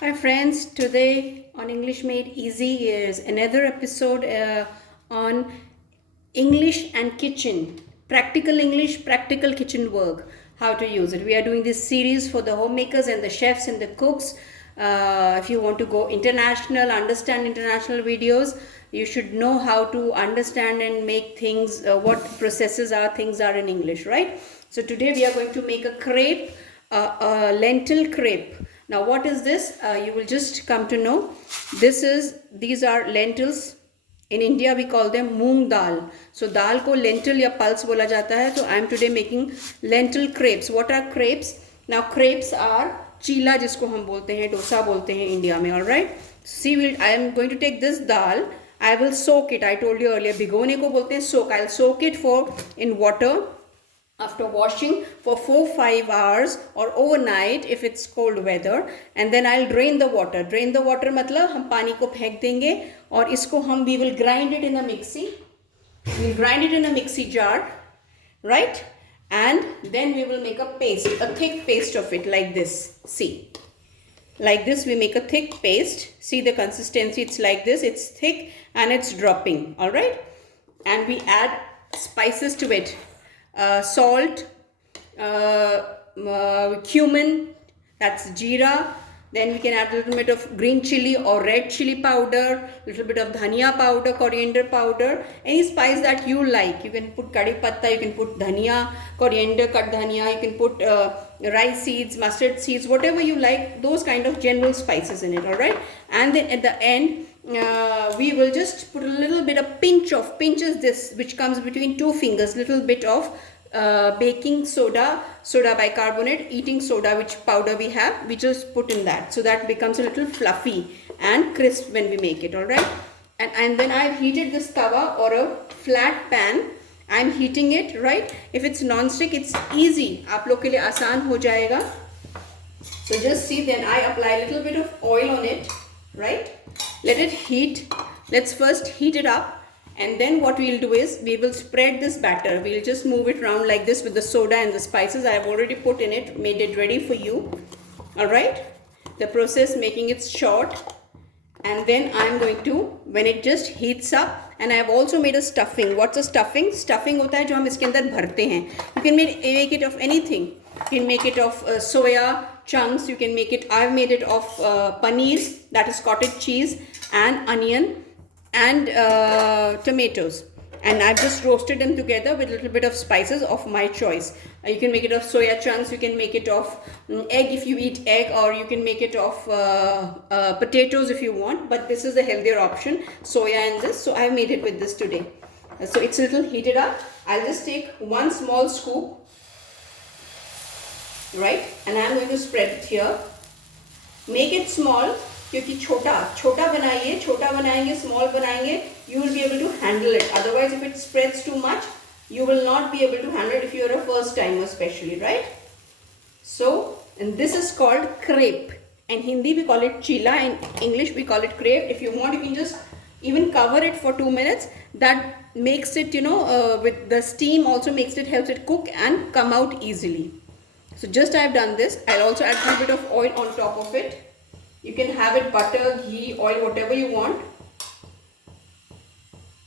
Hi friends, today on English Made Easy is another episode on English and kitchen. Practical English, practical kitchen work, how to use it. We are doing this series for the homemakers and the chefs and the cooks. If you want to go international, understand international videos, you should know how to understand and make things, what processes are, things are in English, right? So today we are going to make a crepe, a lentil crepe. Now what is this? You will just come to know. These are lentils. In India we call them moong dal. So dal ko lentil ya pulse bola jata hai. So I am today making lentil crepes. What are crepes? Now crepes are चीला जिसको हम बोलते हैं, डोसा बोलते हैं India में. All right, see will I am going to take this dal. I will soak it. I told you earlier, भिगोने को बोलते हैं soak. I will soak it for in water after washing for 4-5 hours or overnight if it's cold weather, and then I'll drain the water. Drain the water मतलब हम पानी को फेंक देंगे और इसको हम we will grind it in a mixie. We'll grind it in a mixie jar, right? And then we will make a paste, a thick paste of it like this. See, like this we make a thick paste. See the consistency, it's like this. It's thick and it's dropping. All right, and we add spices to it. Salt, cumin, that's jeera. Then we can add a little bit of green chili or red chili powder, little bit of dhania powder, coriander powder, any spice that you like. You can put curry patta, you can put dhania, coriander, cut dhania, you can put rice seeds, mustard seeds, whatever you like, those kind of general spices in it. All right, and then at the end we will just put a little bit, a pinch is this which comes between two fingers, little bit of baking soda, soda bicarbonate, eating soda, which powder we have, we just put in that, so that becomes a little fluffy and crisp when we make it. All right, and then I've heated this tawa or a flat pan. I'm heating it, right? If it's non-stick, it's easy, आप लोग के लिए आसान हो जाएगा. So just see, then I apply a little bit of oil on it, right? Let it heat. Let's first heat it up, and then what we'll do is we will spread this batter. We'll just move it around like this with the soda and the spices I have already put in it, made it ready for you. All right, the process making it short, and then I'm going to, when it just heats up, and I have also made a stuffing. What's a stuffing? Stuffing होता है जो हम इसके अंदर भरते हैं. You can make it of anything. You can make it of soya chunks. You can make it, I've made it of paneer, that is cottage cheese, and onion and tomatoes, and I've just roasted them together with a little bit of spices of my choice. You can make it of soya chunks, you can make it of egg if you eat egg, or you can make it of potatoes if you want, but this is the healthier option, soya and this. So I've made it with this today. So it's a little heated up. I'll just take one small scoop, right, and I'm going to spread it here. Make it small, क्योंकि छोटा बनाइए, छोटा बनाएंगे, small बनाएंगे, you will be able to handle it. Otherwise, if it spreads too much, you will not be able to handle it if you are a first timer especially, right? So, and this is called crepe. In Hindi we call it chila, in English we call it crepe. If you want, you can just even cover it for 2 minutes. That makes it, with the steam also makes it, helps it cook and come out easily. So just I have done this. I'll also add a little bit of oil on top of it. You can have it butter, ghee, oil, whatever you want.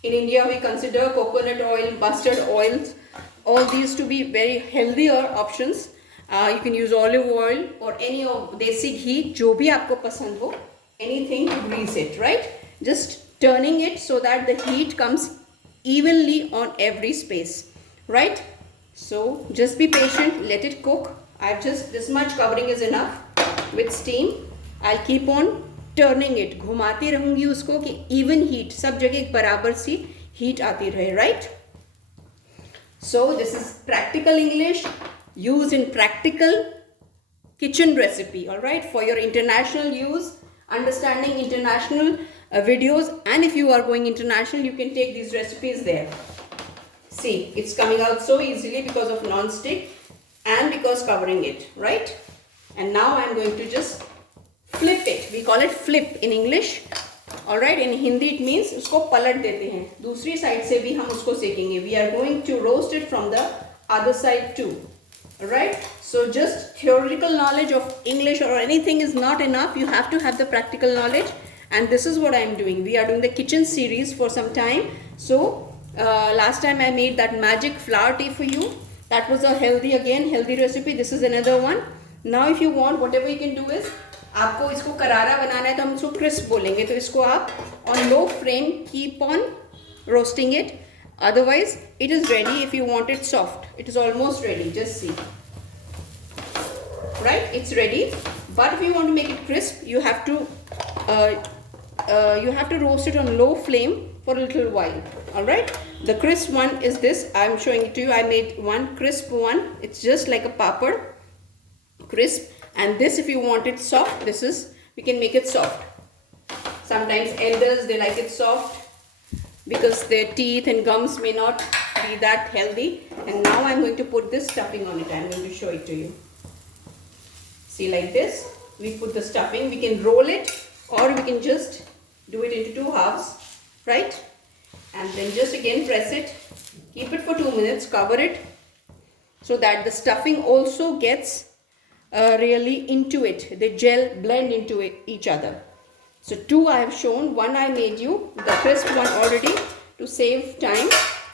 In India we consider coconut oil, mustard oils, all these to be very healthier options. You can use olive oil or any of desi ghee, जो भी आपको पसंद हो, anything to grease it, right? Just turning it so that the heat comes evenly on every space, right? So just be patient, let it cook. I've just, this much covering is enough with steam. I'll keep on turning it, घुमाती रहूँगी उसको कि even heat, सब जगह एक बराबर सी heat आती रहे, right? So this is practical English used in practical kitchen recipe, all right, for your international use, understanding international videos, and if you are going international, you can take these recipes there. See, it's coming out so easily because of non-stick and because covering it, right? And now I'm going to just flip it. We call it flip in English. All right, in Hindi it means उसको पलट देते हैं, दूसरी side से भी हम उसको सेकेंगे. We are going to roast it from the other side too. Alright, so just theoretical knowledge of English or anything is not enough. You have to have the practical knowledge, and this is what I am doing. We are doing the kitchen series for some time. So last time I made that magic flour tea for you. That was a healthy recipe. This is another one. Now if you want, whatever you can do is, आपको इसको करारा बनाना है तो हम इसको crisp बोलेंगे, तो इसको आप on low flame keep on roasting it. Otherwise it is ready. If you want it soft, it is almost ready. Just see, right? It's ready. But if you want to make it crisp, you have to roast it on low flame for a little while. All right, the crisp one is this. I'm showing it to you. I made one crisp one. It's just like a papad, crisp. And this, if you want it soft, this is, we can make it soft. Sometimes elders, they like it soft because their teeth and gums may not be that healthy. And now I'm going to put this stuffing on it. I'm going to show it to you. See, like this, we put the stuffing. We can roll it, or we can just do it into 2 halves, right? And then just again press it. Keep it for 2 minutes, cover it, so that the stuffing also gets really into it. The gel blend into each other. So 2 I have shown. 1 I made you, the crisp one already, to save time.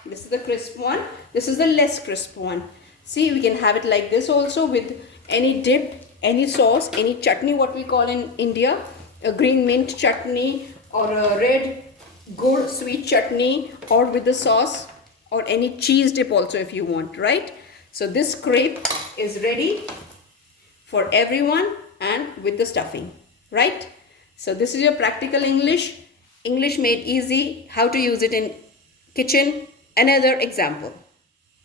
This is the crisp one. This is the less crisp one. See, we can have it like this also, with any dip, any sauce, any chutney, what we call in India, a green mint chutney or a red good sweet chutney, or with the sauce, or any cheese dip also if you want, right? So this crepe is ready for everyone, and with the stuffing, right? So this is your practical English made easy, how to use it in kitchen. Another example.